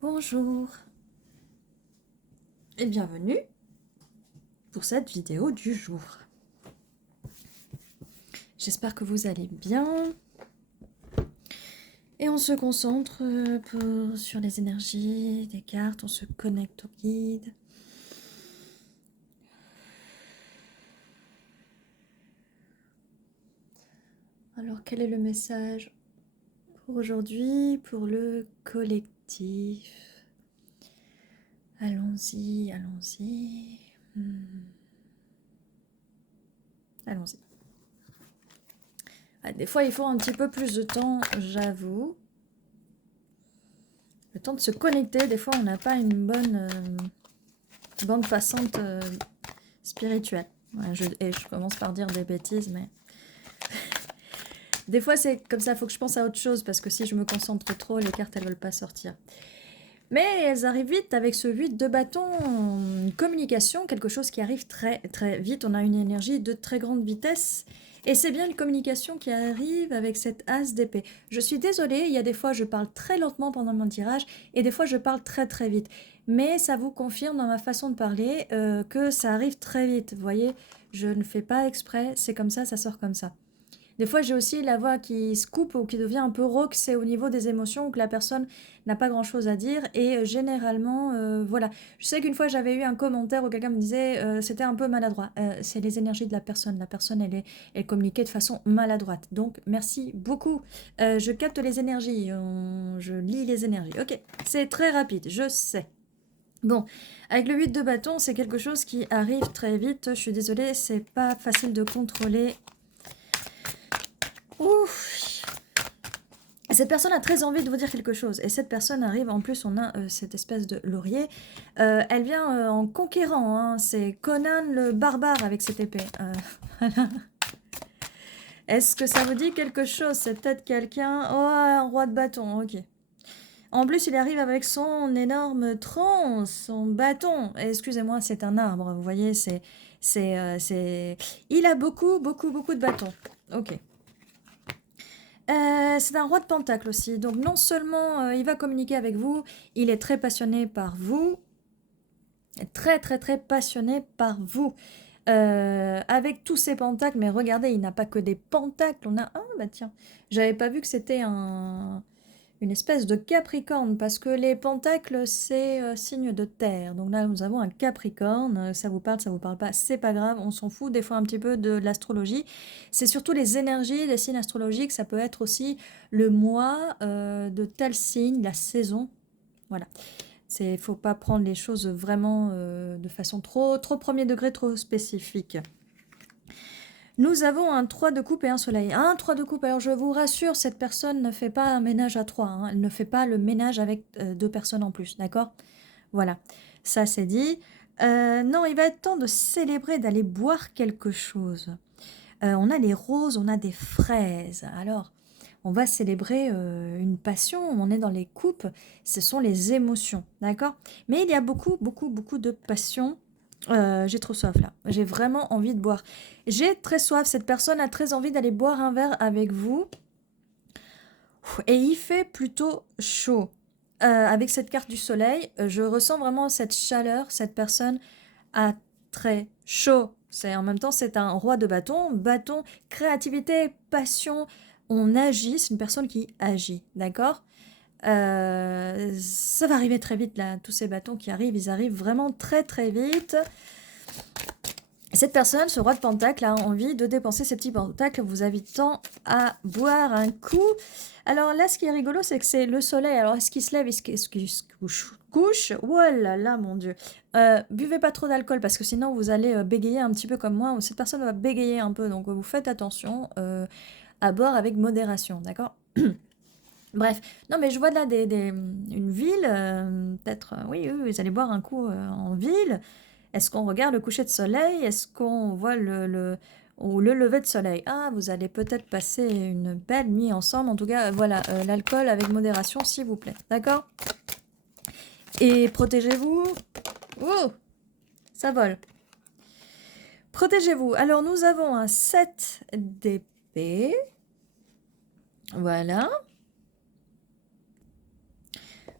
Bonjour et bienvenue pour cette vidéo du jour. J'espère que vous allez bien et on se concentre sur les énergies des cartes, on se connecte au guide. Alors quel est le message pour aujourd'hui, pour le collectif? Allons-y, allons-y. Allons-y. Ah, des fois, il faut un petit peu plus de temps, j'avoue. Le temps de se connecter, des fois, on n'a pas une bonne bande passante spirituelle. Ouais, je commence par dire des bêtises, mais... Des fois, c'est comme ça, il faut que je pense à autre chose, parce que si je me concentre trop, les cartes, elles veulent pas sortir. Mais elles arrivent vite avec ce 8 de bâton, une communication, quelque chose qui arrive très très vite. On a une énergie de très grande vitesse. Et c'est bien une communication qui arrive avec cette as d'épée. Je suis désolée, il y a des fois je parle très lentement pendant mon tirage et des fois je parle très très vite. Mais ça vous confirme dans ma façon de parler que ça arrive très vite. Vous voyez, je ne fais pas exprès, c'est comme ça sort comme ça. Des fois, j'ai aussi la voix qui se coupe ou qui devient un peu rauque, c'est au niveau des émotions où que la personne n'a pas grand-chose à dire. Et généralement, voilà. Je sais qu'une fois, j'avais eu un commentaire où quelqu'un me disait c'était un peu maladroit. C'est les énergies de la personne. La personne, elle communiquait de façon maladroite. Donc, merci beaucoup. Je capte les énergies. Je lis les énergies. Ok, c'est très rapide, je sais. Bon, avec le 8 de bâton, c'est quelque chose qui arrive très vite. Je suis désolée, c'est pas facile de contrôler. Ouf. Cette personne a très envie de vous dire quelque chose. Et cette personne arrive, en plus on a cette espèce de laurier. Elle vient en conquérant. Hein. C'est Conan le barbare avec cette épée. Voilà. Est-ce que ça vous dit quelque chose? C'est peut-être quelqu'un... Oh, un roi de bâton, ok. En plus, il arrive avec son énorme tronc, son bâton. Excusez-moi, c'est un arbre, vous voyez, c'est... Il a beaucoup de bâtons. Ok. C'est un roi de pentacle aussi, donc non seulement il va communiquer avec vous, il est très passionné par vous, très passionné par vous, avec tous ses pentacles, mais regardez, il n'a pas que des pentacles, on a... Ah bah tiens, j'avais pas vu que c'était une espèce de capricorne, parce que les pentacles, c'est signe de terre. Donc là, nous avons un capricorne. Ça vous parle pas, c'est pas grave, on s'en fout des fois un petit peu de l'astrologie. C'est surtout les énergies des signes astrologiques, ça peut être aussi le mois de tel signe, la saison. Voilà. Il faut pas prendre les choses vraiment de façon trop premier degré, trop spécifique. Nous avons un 3 de coupe et un soleil. Un 3 de coupe, alors je vous rassure, cette personne ne fait pas un ménage à 3. Hein. Elle ne fait pas le ménage avec 2 personnes en plus, d'accord? Voilà, ça c'est dit. Non, il va être temps de célébrer, d'aller boire quelque chose. On a les roses, on a des fraises. Alors, on va célébrer une passion, on est dans les coupes, ce sont les émotions, d'accord? Mais il y a beaucoup de passion. J'ai trop soif là, j'ai vraiment envie de boire. J'ai très soif, cette personne a très envie d'aller boire un verre avec vous. Et il fait plutôt chaud. Avec cette carte du soleil, je ressens vraiment cette chaleur, cette personne a très chaud. En même temps, c'est un roi de bâton. Bâton, créativité, passion, on agit, c'est une personne qui agit, d'accord? Ça va arriver très vite là, tous ces bâtons qui arrivent, ils arrivent vraiment très vite. Cette personne, ce roi de pentacle, a envie de dépenser ses petits pentacles, vous invitant à boire un coup. Alors là, ce qui est rigolo, c'est que c'est le soleil. Alors, est-ce qu'il se lève, est-ce qu'il se couche? Oh là là, mon Dieu. Buvez pas trop d'alcool, parce que sinon, vous allez bégayer un petit peu comme moi, ou cette personne va bégayer un peu, donc vous faites attention à boire avec modération, d'accord? Bref, non mais je vois là une ville, peut-être, oui, vous allez boire un coup en ville. Est-ce qu'on regarde le coucher de soleil? Est-ce qu'on voit ou le lever de soleil? Ah, vous allez peut-être passer une belle nuit ensemble. En tout cas, voilà, l'alcool avec modération, s'il vous plaît. D'accord? Et protégez-vous. Oh, ça vole. Protégez-vous. Alors, nous avons un 7 d'épée. Voilà.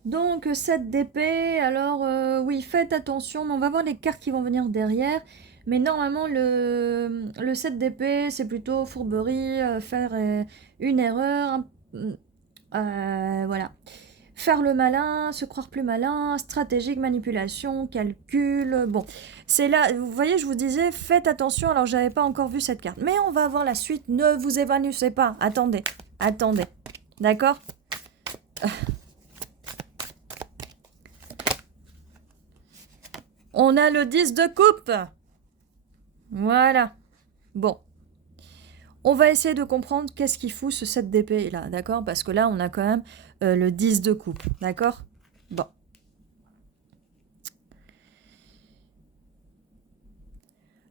Donc, 7 d'épée, alors oui, faites attention, mais on va voir les cartes qui vont venir derrière. Mais normalement, le 7 d'épée, c'est plutôt fourberie, faire une erreur, voilà. Faire le malin, se croire plus malin, stratégique, manipulation, calcul. Bon, c'est là, vous voyez, je vous disais, faites attention. Alors, j'avais pas encore vu cette carte. Mais on va voir la suite. Ne vous évanouissez pas. Attendez, attendez. D'accord? On a le 10 de coupe. Voilà. Bon. On va essayer de comprendre qu'est-ce qu'il fout ce 7 d'épée là, d'accord? Parce que là, on a quand même le 10 de coupe, d'accord? Bon.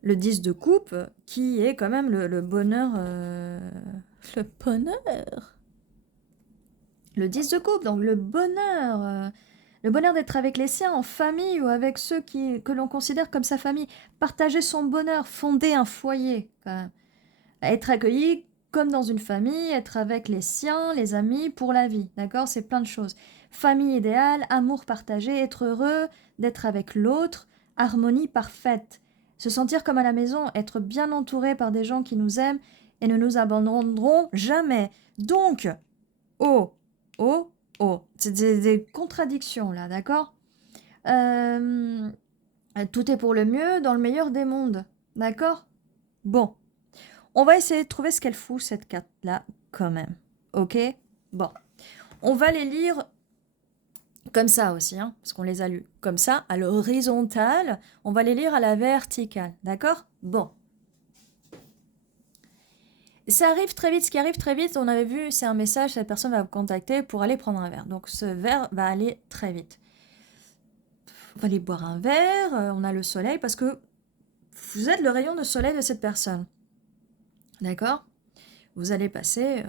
Le 10 de coupe, qui est quand même le bonheur... le bonheur. Le 10 de coupe, donc le bonheur. Le bonheur d'être avec les siens, en famille ou avec ceux que l'on considère comme sa famille. Partager son bonheur, fonder un foyer, quand même. Être accueilli comme dans une famille, être avec les siens, les amis, pour la vie, d'accord? C'est plein de choses. Famille idéale, amour partagé, être heureux d'être avec l'autre, harmonie parfaite. Se sentir comme à la maison, être bien entouré par des gens qui nous aiment et ne nous abandonneront jamais. Donc, oh, oh, oh, c'est des contradictions là, d'accord? Tout est pour le mieux dans le meilleur des mondes, d'accord? Bon. On va essayer de trouver ce qu'elle fout, cette carte-là, quand même. Ok? Bon. On va les lire comme ça aussi, hein, parce qu'on les a lus comme ça, à l'horizontale. On va les lire à la verticale, d'accord? Bon. Ça arrive très vite. Ce qui arrive très vite, on avait vu, c'est un message, cette personne va vous contacter pour aller prendre un verre. Donc, ce verre va aller très vite. On va aller boire un verre, on a le soleil, parce que vous êtes le rayon de soleil de cette personne. D'accord? Vous allez passer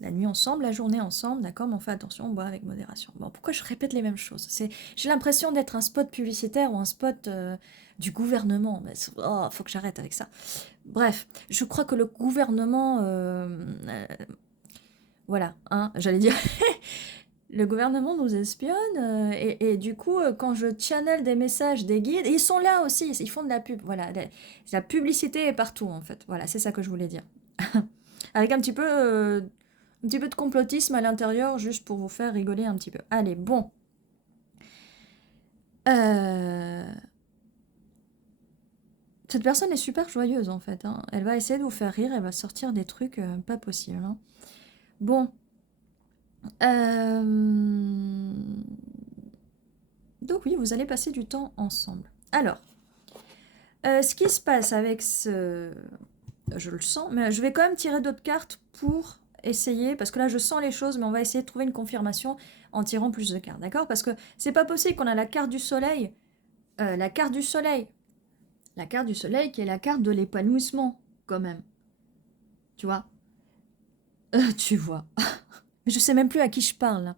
la nuit ensemble, la journée ensemble, d'accord? Mais on fait attention, on boit avec modération. Bon, pourquoi je répète les mêmes choses? J'ai l'impression d'être un spot publicitaire ou un spot du gouvernement. Mais faut que j'arrête avec ça. Bref, je crois que le gouvernement... voilà, hein, j'allais dire... Le gouvernement nous espionne et du coup, quand je channel des messages des guides, ils sont là aussi, ils font de la pub. Voilà, la publicité est partout en fait. Voilà, c'est ça que je voulais dire. Avec un petit peu de complotisme à l'intérieur, juste pour vous faire rigoler un petit peu. Allez, bon. Cette personne est super joyeuse en fait, hein. Elle va essayer de vous faire rire, elle va sortir des trucs pas possibles, hein. Bon. Donc oui, vous allez passer du temps ensemble. Alors, ce qui se passe avec ce... Je le sens, mais je vais quand même tirer d'autres cartes pour essayer, parce que là je sens les choses, mais on va essayer de trouver une confirmation en tirant plus de cartes, d'accord? Parce que c'est pas possible qu'on a la carte du soleil, la carte du soleil qui est la carte de l'épanouissement, quand même. Tu vois? Tu vois. Mais je sais même plus à qui je parle.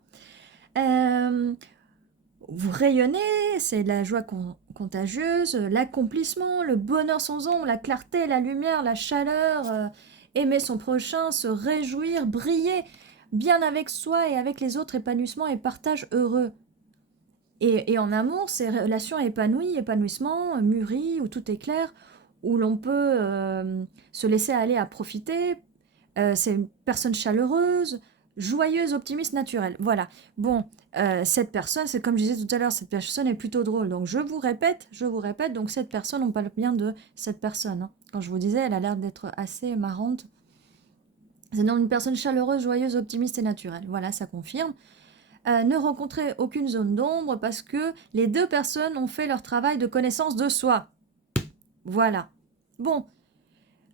Vous rayonnez, c'est de la joie contagieuse, l'accomplissement, le bonheur sans ombre, la clarté, la lumière, la chaleur, aimer son prochain, se réjouir, briller, bien avec soi et avec les autres, épanouissement et partage heureux. Et en amour, c'est relation épanouie, épanouissement, mûri, où tout est clair, où l'on peut se laisser aller à profiter. C'est une personne chaleureuse, joyeuse, optimiste, naturelle. Voilà. Bon, cette personne, c'est comme je disais tout à l'heure, cette personne est plutôt drôle. Donc je vous répète, donc cette personne, on parle bien de cette personne, hein. Quand je vous disais, elle a l'air d'être assez marrante. C'est donc une personne chaleureuse, joyeuse, optimiste et naturelle. Voilà, ça confirme. Ne rencontrez aucune zone d'ombre parce que les deux personnes ont fait leur travail de connaissance de soi. Voilà. Bon.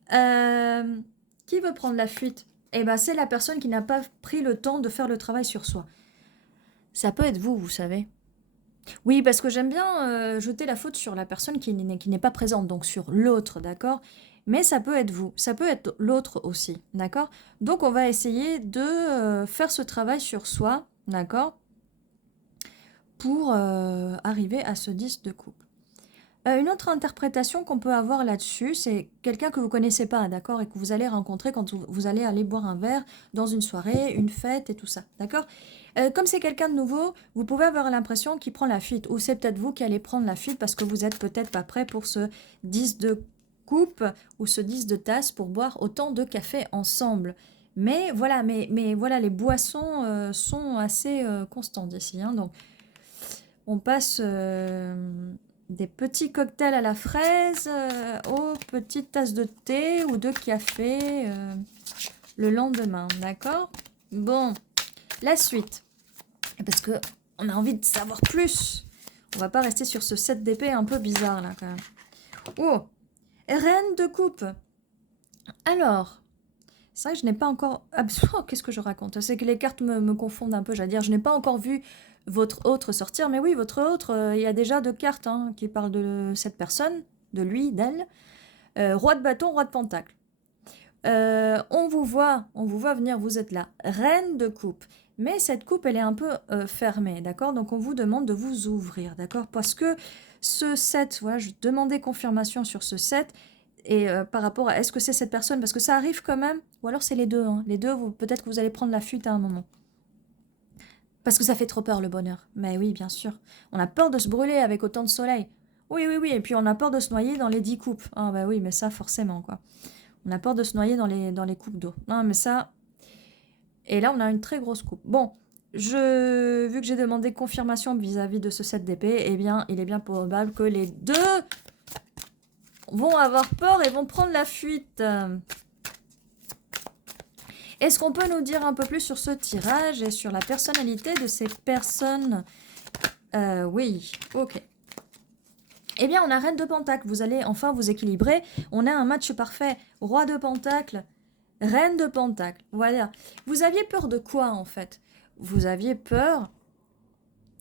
Qui veut prendre la fuite? Eh ben, c'est la personne qui n'a pas pris le temps de faire le travail sur soi. Ça peut être vous, vous savez. Oui, parce que j'aime bien jeter la faute sur la personne qui n'est pas présente, donc sur l'autre, d'accord? Mais ça peut être vous, ça peut être l'autre aussi, d'accord? Donc on va essayer de faire ce travail sur soi, d'accord? Pour arriver à ce 10 de coupe. Une autre interprétation qu'on peut avoir là-dessus, c'est quelqu'un que vous connaissez pas, d'accord, et que vous allez rencontrer quand vous allez aller boire un verre dans une soirée, une fête et tout ça, d'accord. Comme c'est quelqu'un de nouveau, vous pouvez avoir l'impression qu'il prend la fuite, ou c'est peut-être vous qui allez prendre la fuite parce que vous êtes peut-être pas prêt pour ce 10 de coupe ou ce 10 de tasse pour boire autant de café ensemble. Mais voilà, voilà, les boissons sont assez constantes ici, hein, donc on passe des petits cocktails à la fraise aux petites tasses de thé ou de café le lendemain, d'accord? Bon, la suite. Parce que on a envie de savoir plus. On va pas rester sur ce 7 d'épée un peu bizarre là quand même. Oh, reine de coupe. Alors, c'est vrai que je n'ai pas encore... Oh, qu'est-ce que je raconte? C'est que les cartes me confondent un peu, j'allais dire. Je n'ai pas encore vu votre autre sortir. Mais oui, votre autre, il y a déjà 2 cartes hein, qui parlent de cette personne, de lui, d'elle. Roi de bâton, roi de pentacle. On vous voit venir, vous êtes là. Reine de coupe. Mais cette coupe, elle est un peu fermée, d'accord? Donc on vous demande de vous ouvrir, d'accord? Parce que ce 7, voilà, je demandais confirmation sur ce 7. Et par rapport à est-ce que c'est cette personne? Parce que ça arrive quand même. Ou alors c'est les deux. Hein. Les deux, peut-être que vous allez prendre la fuite à un moment. Parce que ça fait trop peur le bonheur. Mais oui, bien sûr. On a peur de se brûler avec autant de soleil. Oui, oui, oui. Et puis on a peur de se noyer dans les 10 coupes. Ah bah oui, mais ça forcément quoi. On a peur de se noyer dans les coupes d'eau. Non, mais ça... Et là, on a une très grosse coupe. Bon, vu que j'ai demandé confirmation vis-à-vis de ce 7 d'épée, eh bien, il est bien probable que les deux vont avoir peur et vont prendre la fuite. Est-ce qu'on peut nous dire un peu plus sur ce tirage et sur la personnalité de ces personnes? Oui, ok. Eh bien, on a Reine de Pentacle. Vous allez enfin vous équilibrer. On a un match parfait. Roi de Pentacle, Reine de Pentacle. Voilà. Vous aviez peur de quoi, en fait? Vous aviez peur...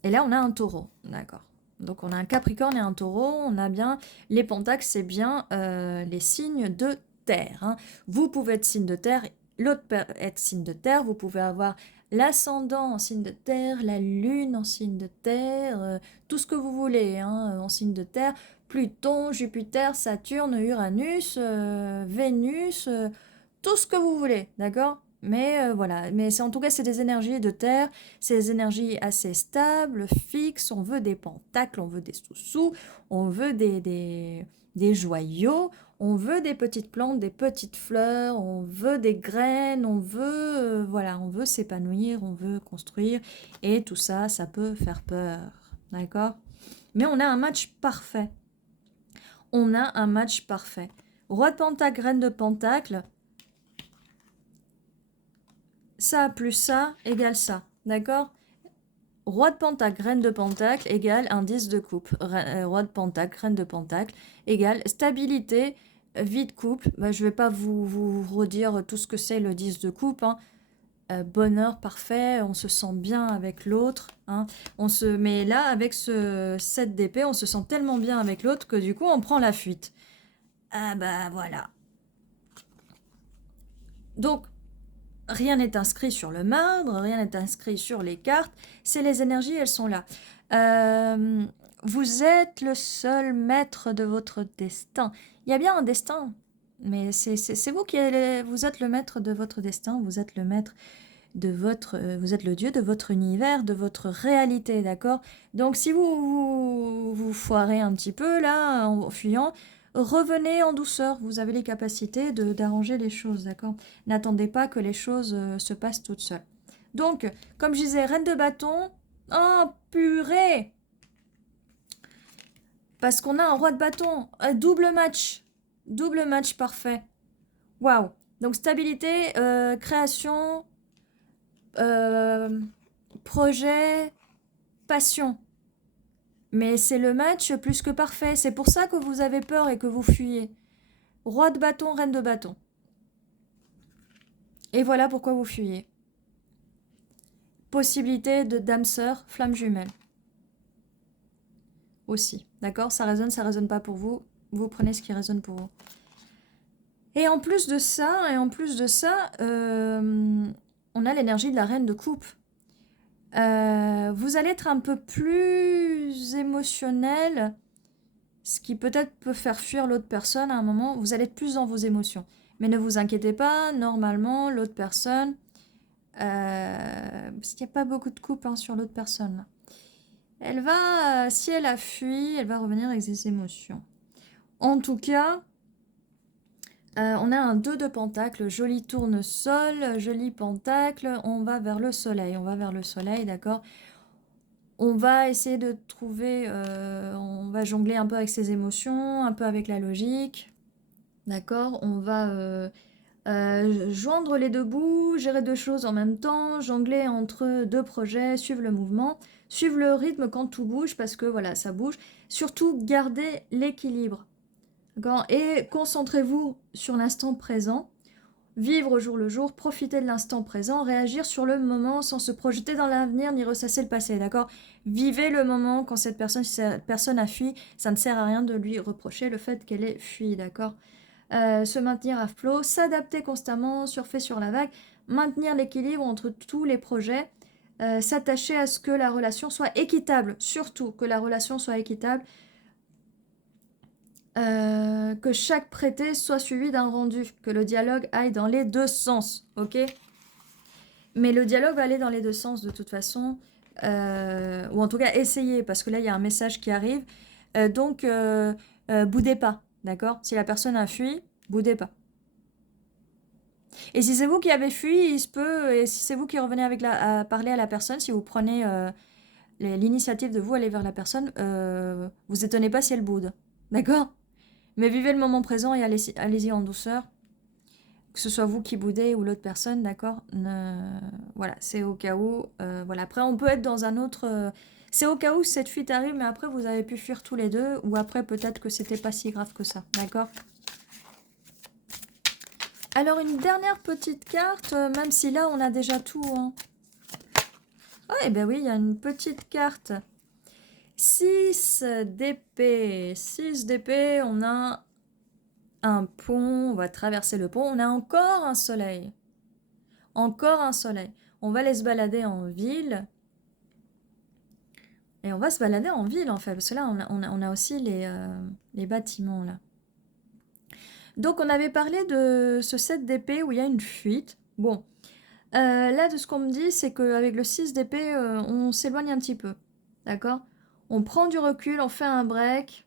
Et là, on a un taureau. D'accord. Donc, on a un Capricorne et un taureau. On a bien... Les pentacles, c'est bien les signes de terre. Hein. Vous pouvez être signe de terre, l'autre peut être signe de terre. Vous pouvez avoir l'ascendant en signe de terre, la lune en signe de terre, tout ce que vous voulez hein, en signe de terre. Pluton, Jupiter, Saturne, Uranus, Vénus, tout ce que vous voulez, d'accord? Mais voilà, mais en tout cas, c'est des énergies de terre, c'est des énergies assez stables, fixes, on veut des pentacles, on veut des sous-sous, on veut des joyaux, on veut des petites plantes, des petites fleurs, on veut des graines, on veut, voilà, on veut s'épanouir, on veut construire, et tout ça, ça peut faire peur, d'accord? Mais on a un match parfait. On a un match parfait. Roi de pentacle, reine de pentacle, ça plus ça égale ça, d'accord? Roi de pentacle, reine de pentacle égale indice de coupe. Roi de pentacle, reine de pentacle égale stabilité, vie de couple. Bah, je ne vais pas vous redire tout ce que c'est le 10 de coupe. Hein. Bonheur parfait, on se sent bien avec l'autre. Hein. Mais là, avec ce 7 d'épée, on se sent tellement bien avec l'autre que du coup, on prend la fuite. Ah bah voilà. Donc, rien n'est inscrit sur le marbre, rien n'est inscrit sur les cartes. C'est les énergies, elles sont là. Vous êtes le seul maître de votre destin. Il y a bien un destin, mais c'est vous qui vous êtes le maître de votre destin. Vous êtes le maître de votre... vous êtes le dieu de votre univers, de votre réalité, d'accord? Donc si vous foirez un petit peu là, en fuyant, revenez en douceur. Vous avez les capacités d'arranger les choses, d'accord? N'attendez pas que les choses se passent toutes seules. Donc, comme je disais, reine de bâton. Oh, purée! Parce qu'on a un roi de bâton. Double match. Double match parfait. Waouh! Donc, stabilité, création, projet, passion. Mais c'est le match plus que parfait. C'est pour ça que vous avez peur et que vous fuyez. Roi de bâton, reine de bâton. Et voilà pourquoi vous fuyez. Possibilité de dame sœur, flamme jumelle. Aussi. D'accord? Ça résonne pas pour vous. Vous prenez ce qui résonne pour vous. Et en plus de ça, on a l'énergie de la reine de coupe. Vous allez être un peu plus émotionnel ce qui peut-être peut faire fuir l'autre personne à un moment. Vous allez être plus dans vos émotions. Mais ne vous inquiétez pas, normalement, l'autre personne... parce qu'il n'y a pas beaucoup de coupe hein, sur l'autre personne. Là. Elle va, si elle a fui, elle va revenir avec ses émotions. En tout cas, on a un 2 de pentacle, joli tournesol, joli pentacle. On va vers le soleil, d'accord. On va essayer de trouver, on va jongler un peu avec ses émotions, un peu avec la logique, d'accord. On va joindre les deux bouts, gérer deux choses en même temps, jongler entre deux projets, suivre le mouvement, suivre le rythme quand tout bouge, parce que voilà, ça bouge. Surtout, gardez l'équilibre. Et concentrez-vous sur l'instant présent, vivre au jour le jour, profiter de l'instant présent, réagir sur le moment sans se projeter dans l'avenir ni ressasser le passé, d'accord. Vivez le moment quand si cette personne a fui, ça ne sert à rien de lui reprocher le fait qu'elle ait fui, d'accord. Se maintenir à flot, s'adapter constamment, surfer sur la vague, maintenir l'équilibre entre tous les projets, s'attacher à ce que la relation soit équitable, surtout que la relation soit équitable, que chaque prêté soit suivi d'un rendu, que le dialogue aille dans les deux sens, ok. Mais le dialogue va aller dans les deux sens de toute façon, ou en tout cas essayez, parce que là il y a un message qui arrive, donc boudez pas, d'accord. Si la personne a fui, boudez pas. Et si c'est vous qui avez fui, il se peut, et si c'est vous qui revenez à parler à la personne, si vous prenez l'initiative de vous aller vers la personne, vous étonnez pas si elle boude, d'accord. Mais vivez le moment présent et allez-y en douceur. Que ce soit vous qui boudez ou l'autre personne, d'accord. Voilà, c'est au cas où. Voilà. Après, on peut être dans un autre... c'est au cas où cette fuite arrive, mais après, vous avez pu fuir tous les deux. Ou après, peut-être que c'était pas si grave que ça, d'accord. Alors, une dernière petite carte, même si là, on a déjà tout. Hein. Ouais, ben oui, il y a une petite carte. 6 d'épée. 6 d'épée, on a un pont, on va traverser le pont. On a encore un soleil. Encore un soleil. On va aller se balader en ville. Et on va se balader en ville, en fait. Parce que là, on a aussi les bâtiments, là. Donc, on avait parlé de ce 7 d'épée où il y a une fuite. Bon. Là, de ce qu'on me dit, c'est qu'avec le 6 d'épée, on s'éloigne un petit peu. D'accord. On prend du recul, on fait un break.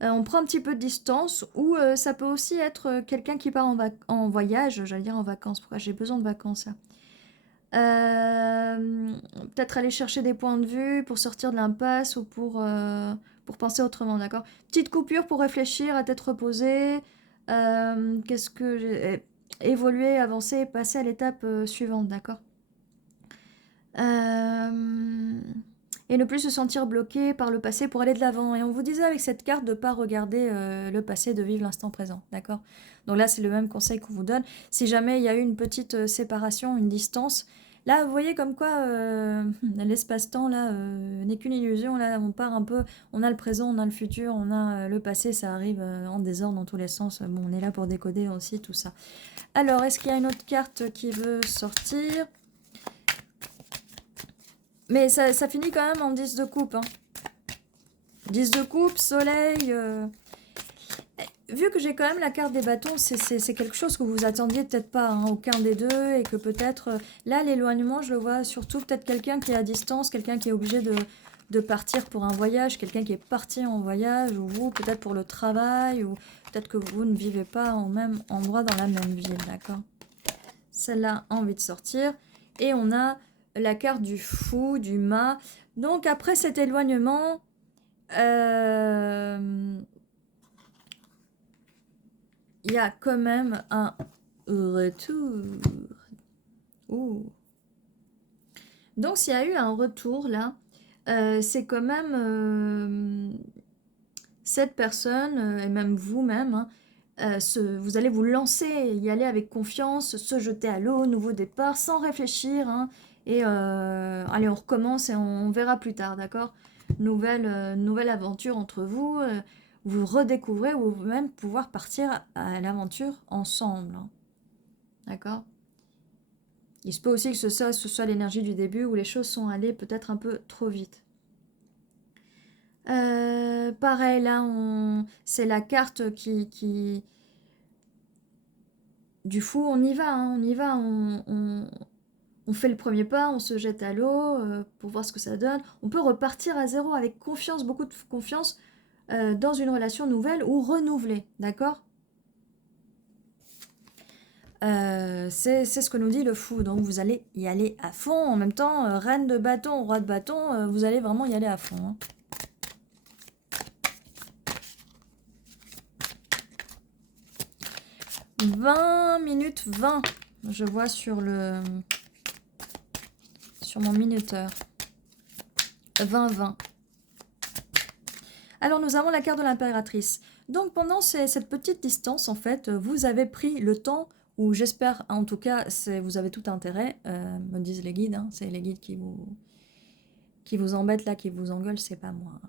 On prend un petit peu de distance. Ou ça peut aussi être quelqu'un qui part en voyage. J'allais dire en vacances. Pourquoi j'ai besoin de vacances, là. Peut-être aller chercher des points de vue pour sortir de l'impasse ou pour penser autrement, d'accord. Petite coupure pour réfléchir, à tête reposée. Qu'est-ce que j'ai... Évoluer, avancer, passer à l'étape suivante, d'accord. Et ne plus se sentir bloqué par le passé pour aller de l'avant. Et on vous disait avec cette carte de ne pas regarder le passé, de vivre l'instant présent, d'accord. Donc là, c'est le même conseil qu'on vous donne. Si jamais il y a eu une petite séparation, une distance, là, vous voyez comme quoi l'espace-temps, là, n'est qu'une illusion. Là, on part un peu, on a le présent, on a le futur, on a le passé, ça arrive en désordre dans tous les sens. Bon, on est là pour décoder aussi tout ça. Alors, est-ce qu'il y a une autre carte qui veut sortir ? Mais ça finit quand même en 10 de coupe. Hein. 10 de coupe, soleil. Vu que j'ai quand même la carte des bâtons, c'est quelque chose que vous attendiez peut-être pas, hein, aucun des deux. Et que peut-être, là, l'éloignement, je le vois surtout peut-être quelqu'un qui est à distance, quelqu'un qui est obligé de partir pour un voyage, quelqu'un qui est parti en voyage, ou vous, peut-être pour le travail, ou peut-être que vous ne vivez pas au même endroit dans la même ville, d'accord. Celle-là a envie de sortir. Et on a la carte du fou, du mât. Donc après cet éloignement, il y a quand même un retour. Ouh. Donc s'il y a eu un retour là, c'est quand même cette personne, et même vous-même, hein, vous allez vous lancer, y aller avec confiance, se jeter à l'eau, nouveau départ, sans réfléchir, hein, et allez, on recommence et on verra plus tard, d'accord. Nouvelle aventure entre vous, vous redécouvrez ou même pouvoir partir à l'aventure ensemble, hein, d'accord. Il se peut aussi que ce soit l'énergie du début où les choses sont allées peut-être un peu trop vite. Pareil, là, c'est la carte qui... Du fou, on y va, hein, on y va, on fait le premier pas, on se jette à l'eau pour voir ce que ça donne. On peut repartir à zéro avec confiance, beaucoup de confiance dans une relation nouvelle ou renouvelée, d'accord? C'est ce que nous dit le fou, donc vous allez y aller à fond. En même temps, reine de bâton, roi de bâton, vous allez vraiment y aller à fond. Hein. 20 minutes 20, je vois sur mon minuteur. 20-20. Alors nous avons la carte de l'impératrice. Donc pendant cette petite distance, en fait, vous avez pris le temps, ou j'espère en tout cas, vous avez tout intérêt, me disent les guides, hein, c'est les guides qui vous embêtent là, qui vous engueulent, c'est pas moi.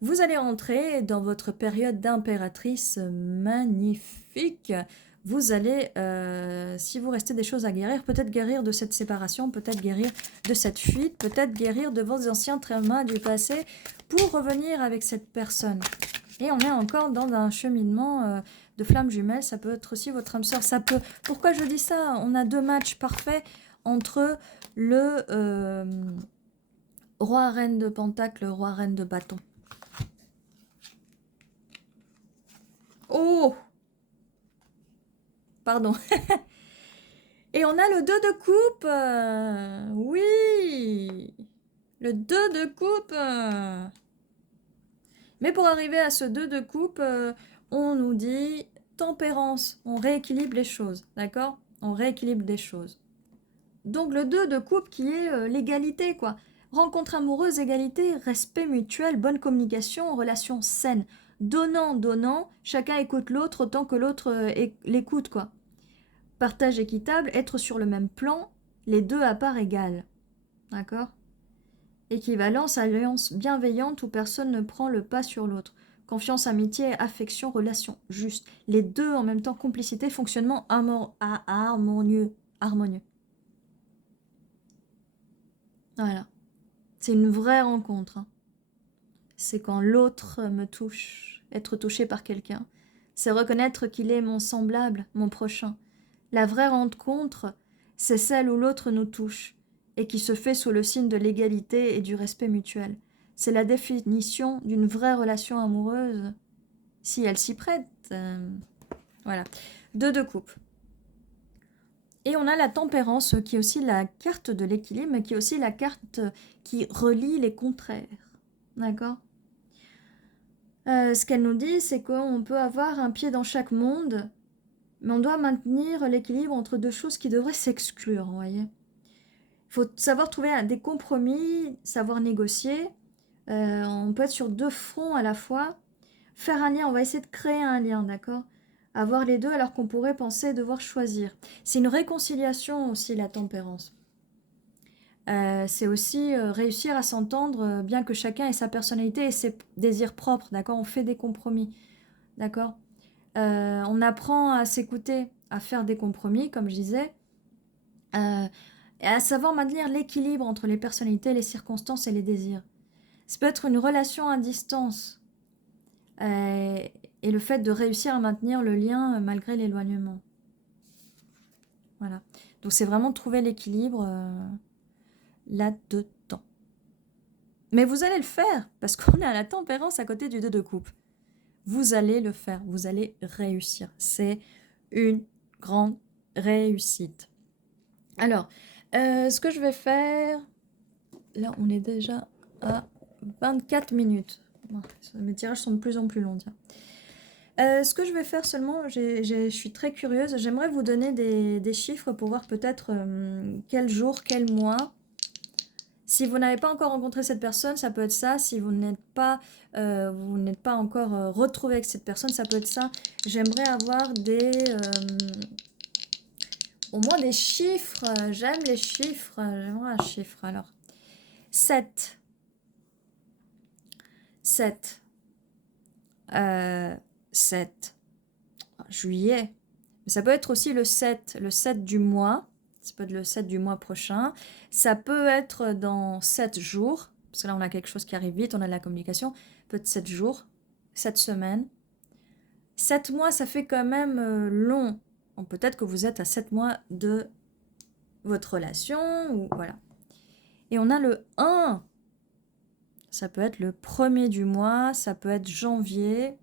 Vous allez entrer dans votre période d'impératrice magnifique. Vous allez, si vous restez des choses à guérir, peut-être guérir de cette séparation, peut-être guérir de cette fuite, peut-être guérir de vos anciens traumas du passé pour revenir avec cette personne. Et on est encore dans un cheminement de flammes jumelles, ça peut être aussi votre âme sœur. Ça peut... Pourquoi je dis ça? On a 2 matchs parfaits entre le roi-reine de pentacle, roi-reine de bâton. Oh! Pardon. Et on a le 2 de coupe. Oui. Le 2 de coupe. Mais pour arriver à ce 2 de coupe, on nous dit tempérance. On rééquilibre les choses. D'accord? On rééquilibre des choses. Donc le 2 de coupe qui est l'égalité, quoi. Rencontre amoureuse, égalité, respect mutuel, bonne communication, relation saine. Donnant, donnant, chacun écoute l'autre autant que l'autre l'écoute, quoi. Partage équitable, être sur le même plan, les deux à part égale. D'accord? Équivalence, alliance bienveillante où personne ne prend le pas sur l'autre. Confiance, amitié, affection, relation juste. Les deux en même temps, complicité, fonctionnement harmonieux. Harmonieux. Voilà. C'est une vraie rencontre. Hein. C'est quand l'autre me touche, être touché par quelqu'un. C'est reconnaître qu'il est mon semblable, mon prochain. La vraie rencontre, c'est celle où l'autre nous touche et qui se fait sous le signe de l'égalité et du respect mutuel. C'est la définition d'une vraie relation amoureuse, si elle s'y prête. Voilà. 2 de coupe. Et on a la tempérance, qui est aussi la carte de l'équilibre, mais qui est aussi la carte qui relie les contraires. D'accord? Ce qu'elle nous dit, c'est qu'on peut avoir un pied dans chaque monde, mais on doit maintenir l'équilibre entre 2 choses qui devraient s'exclure, vous voyez. Il faut savoir trouver des compromis, savoir négocier. On peut être sur 2 fronts à la fois. Faire un lien, on va essayer de créer un lien, d'accord? Avoir les deux alors qu'on pourrait penser devoir choisir. C'est une réconciliation aussi, la tempérance. C'est aussi réussir à s'entendre, bien que chacun ait sa personnalité et ses désirs propres, d'accord? On fait des compromis, d'accord? On apprend à s'écouter, à faire des compromis, comme je disais, et à savoir maintenir l'équilibre entre les personnalités, les circonstances et les désirs. Ça peut être une relation à distance, et le fait de réussir à maintenir le lien malgré l'éloignement. Voilà. Donc c'est vraiment trouver l'équilibre là-dedans. Mais vous allez le faire, parce qu'on est à la tempérance à côté du 2 de coupe. Vous allez le faire, vous allez réussir. C'est une grande réussite. Alors, ce que je vais faire... Là, on est déjà à 24 minutes. Mes tirages sont de plus en plus longs. Ce que je vais faire seulement, je suis très curieuse. J'aimerais vous donner des chiffres pour voir peut-être quel jour, quel mois. Si vous n'avez pas encore rencontré cette personne, ça peut être ça. Si vous n'êtes pas encore retrouvé avec cette personne, ça peut être ça. J'aimerais avoir au moins des chiffres. J'aime les chiffres. J'aimerais un chiffre. Alors, 7. 7. 7. Juillet. Mais ça peut être aussi le 7 du mois. Ça peut être le 7 du mois prochain. Ça peut être dans 7 jours. parce que là on a quelque chose qui arrive vite, on a de la communication, peut-être 7 jours, 7 semaines. 7 mois, ça fait quand même long. Donc peut-être que vous êtes à 7 mois de votre relation, ou voilà. Et on a le 1. Ça peut être le 1er du mois, ça peut être janvier.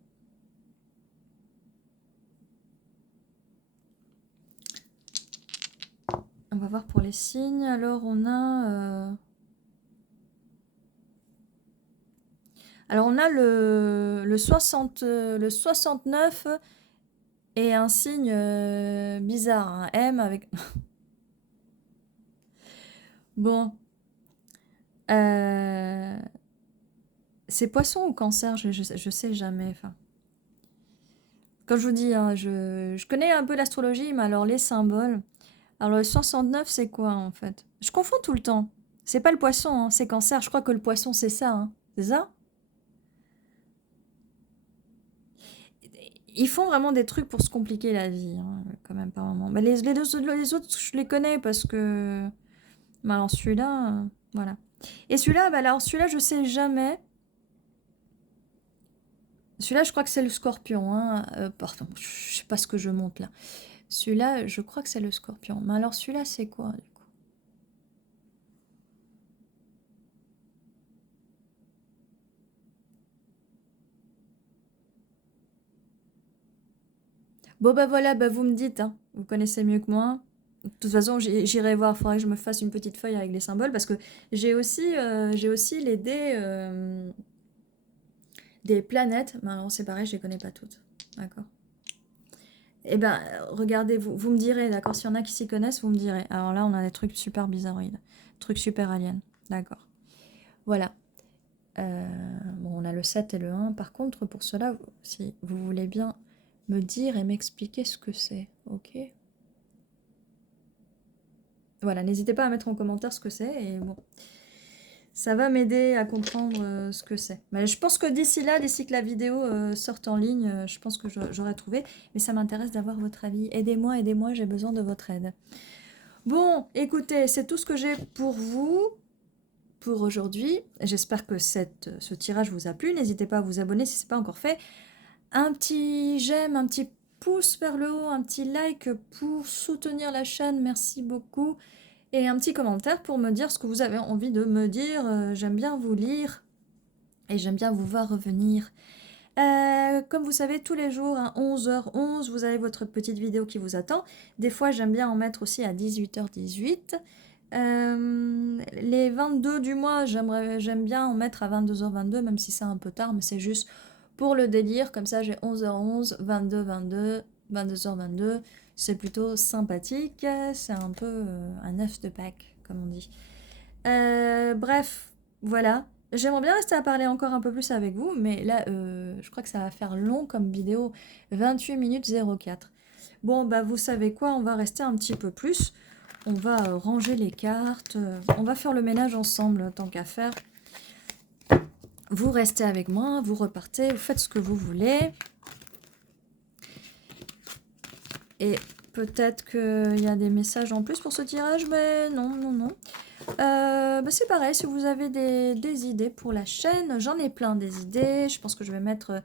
On va voir pour les signes. Alors on a... Alors on a le 69 et un signe bizarre, un M avec... Bon. C'est poisson ou cancer, je sais jamais. Enfin, comme je vous dis, hein, je connais un peu l'astrologie, mais alors les symboles... Alors le 69, c'est quoi en fait? Je confonds tout le temps. C'est pas le poisson, hein, c'est cancer. Je crois que le poisson, c'est ça. Hein. C'est ça? Ils font vraiment des trucs pour se compliquer la vie, hein, quand même, par moment. Mais les autres, je les connais parce que... Mais alors celui-là, voilà. Et celui-là, bah alors celui-là, je sais jamais. Celui-là, je crois que c'est le scorpion. Hein. Pardon, je sais pas ce que je monte là. Celui-là, je crois que c'est le scorpion. Mais alors celui-là, c'est quoi du coup? Bon bah voilà, bah vous me dites, hein. Vous connaissez mieux que moi. De toute façon, j'irai voir, il faudrait que je me fasse une petite feuille avec les symboles parce que j'ai aussi les dés des planètes. Mais alors c'est pareil, je les connais pas toutes. D'accord. Eh ben, regardez, vous me direz, d'accord, s'il y en a qui s'y connaissent, vous me direz. Alors là, on a des trucs super bizarroïdes, trucs super aliens, d'accord. Voilà. Bon, on a le 7 et le 1. Par contre, pour cela, si vous voulez bien me dire et m'expliquer ce que c'est, ok? Voilà, n'hésitez pas à mettre en commentaire ce que c'est, et bon, ça va m'aider à comprendre ce que c'est. Mais je pense que d'ici là, d'ici que la vidéo sorte en ligne, je pense que j'aurai trouvé, mais ça m'intéresse d'avoir votre avis. Aidez-moi, j'ai besoin de votre aide. Bon, écoutez, c'est tout ce que j'ai pour vous pour aujourd'hui. J'espère que ce tirage vous a plu. N'hésitez pas à vous abonner si ce n'est pas encore fait. Un petit j'aime, un petit pouce vers le haut, un petit like pour soutenir la chaîne. Merci beaucoup. Et un petit commentaire pour me dire ce que vous avez envie de me dire. J'aime bien vous lire et j'aime bien vous voir revenir. Comme vous savez, tous les jours à 11h11, vous avez votre petite vidéo qui vous attend. Des fois, j'aime bien en mettre aussi à 18h18. Les 22 du mois, j'aime bien en mettre à 22h22, même si c'est un peu tard, mais c'est juste pour le délire. Comme ça, j'ai 11h11, 22h22, 22h22. C'est plutôt sympathique. C'est un peu un œuf de Pâques, comme on dit. Bref, voilà. J'aimerais bien rester à parler encore un peu plus avec vous, mais là, je crois que ça va faire long comme vidéo, 28 minutes 04. Bon, bah vous savez quoi, on va rester un petit peu plus. On va ranger les cartes, on va faire le ménage ensemble, tant qu'à faire. Vous restez avec moi, vous repartez, vous faites ce que vous voulez. Et peut-être qu'il y a des messages en plus pour ce tirage, mais non, non, non. Bah c'est pareil, si vous avez des idées pour la chaîne, j'en ai plein des idées. Je pense que je vais mettre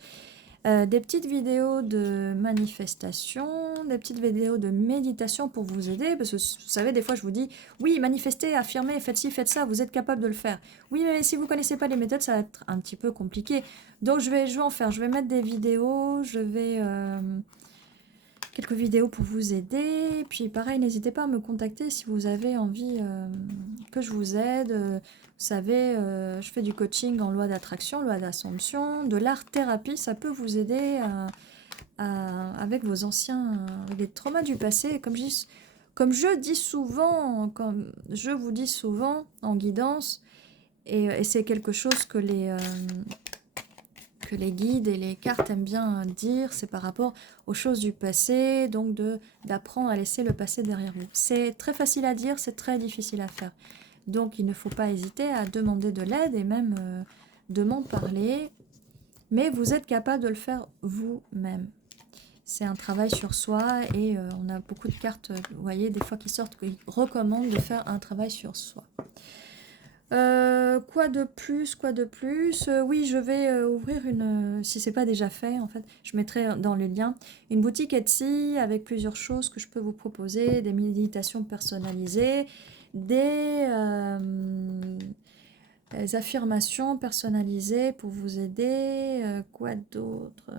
des petites vidéos de manifestation, des petites vidéos de méditation pour vous aider. Parce que vous savez, des fois je vous dis, oui, manifestez, affirmez, faites ci, faites ça, vous êtes capable de le faire. Oui, mais si vous ne connaissez pas les méthodes, ça va être un petit peu compliqué. Donc je vais en faire, je vais mettre des vidéos, je vais... quelques vidéos pour vous aider. Puis pareil, n'hésitez pas à me contacter si vous avez envie que je vous aide. Vous savez, je fais du coaching en loi d'attraction, loi d'assomption, de l'art-thérapie. Ça peut vous aider avec vos anciens, avec les traumas du passé. Comme je dis souvent, comme je vous dis souvent en guidance, et c'est quelque chose que les guides et les cartes aiment bien dire, c'est par rapport aux choses du passé, donc d'apprendre à laisser le passé derrière vous. C'est très facile à dire, c'est très difficile à faire. Donc il ne faut pas hésiter à demander de l'aide et même de m'en parler, mais vous êtes capable de le faire vous-même. C'est un travail sur soi et on a beaucoup de cartes, vous voyez, des fois qui sortent, qui recommandent de faire un travail sur soi. Quoi de plus? Quoi de plus? Oui, je vais ouvrir une, si c'est pas déjà fait, en fait, je mettrai dans les liens, une boutique Etsy avec plusieurs choses que je peux vous proposer, des méditations personnalisées, des affirmations personnalisées pour vous aider. Quoi d'autre?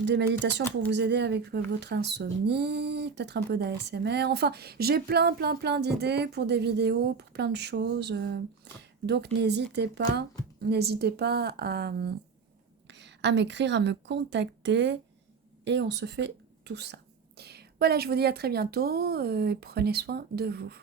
Des méditations pour vous aider avec votre insomnie, peut-être un peu d'ASMR. Enfin, j'ai plein d'idées pour des vidéos, pour plein de choses. Donc n'hésitez pas à m'écrire, à me contacter et on se fait tout ça. Voilà, je vous dis à très bientôt et prenez soin de vous.